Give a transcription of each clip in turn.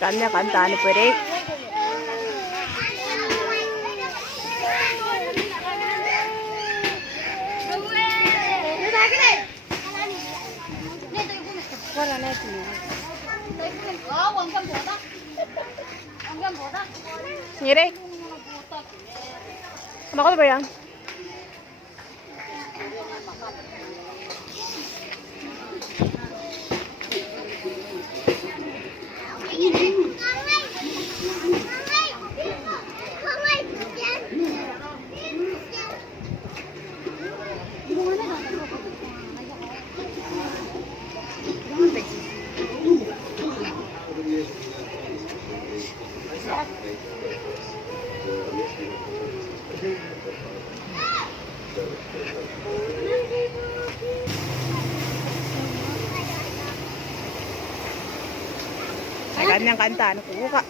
kanya kanta ni Pere. Ngiri. Ano ka ba yan? Ay, kanyang kanta. Ano po ka?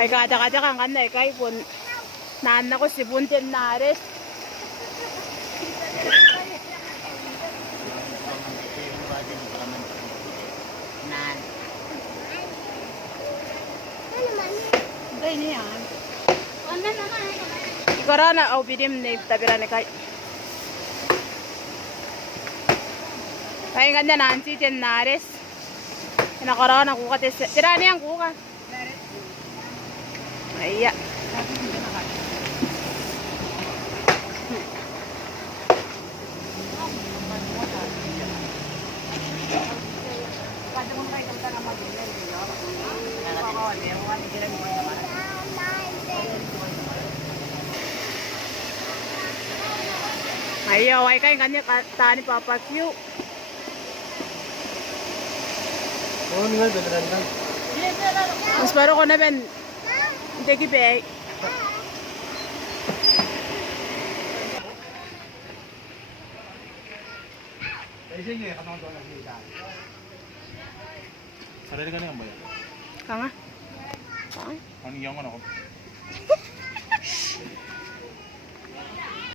Ay, kada-kada kang kanta eh. Kaya po, naan ako si Buntin Nares. Ini yan. Ikarana au bidim ne tabirane kai. Kaya ganda na si Nares. Inakarana ko ka tirani ang kuka. Ayya. Ayaw, ay kayo kanya tani Papa Q. Oh, nga beneran lang. Mas paro ko na ben. Hindi kibe. Ay sige, kanong doon lang kita. Sarili ka na yan ba yan? Kanga? Kanga? Ano yung ano ko?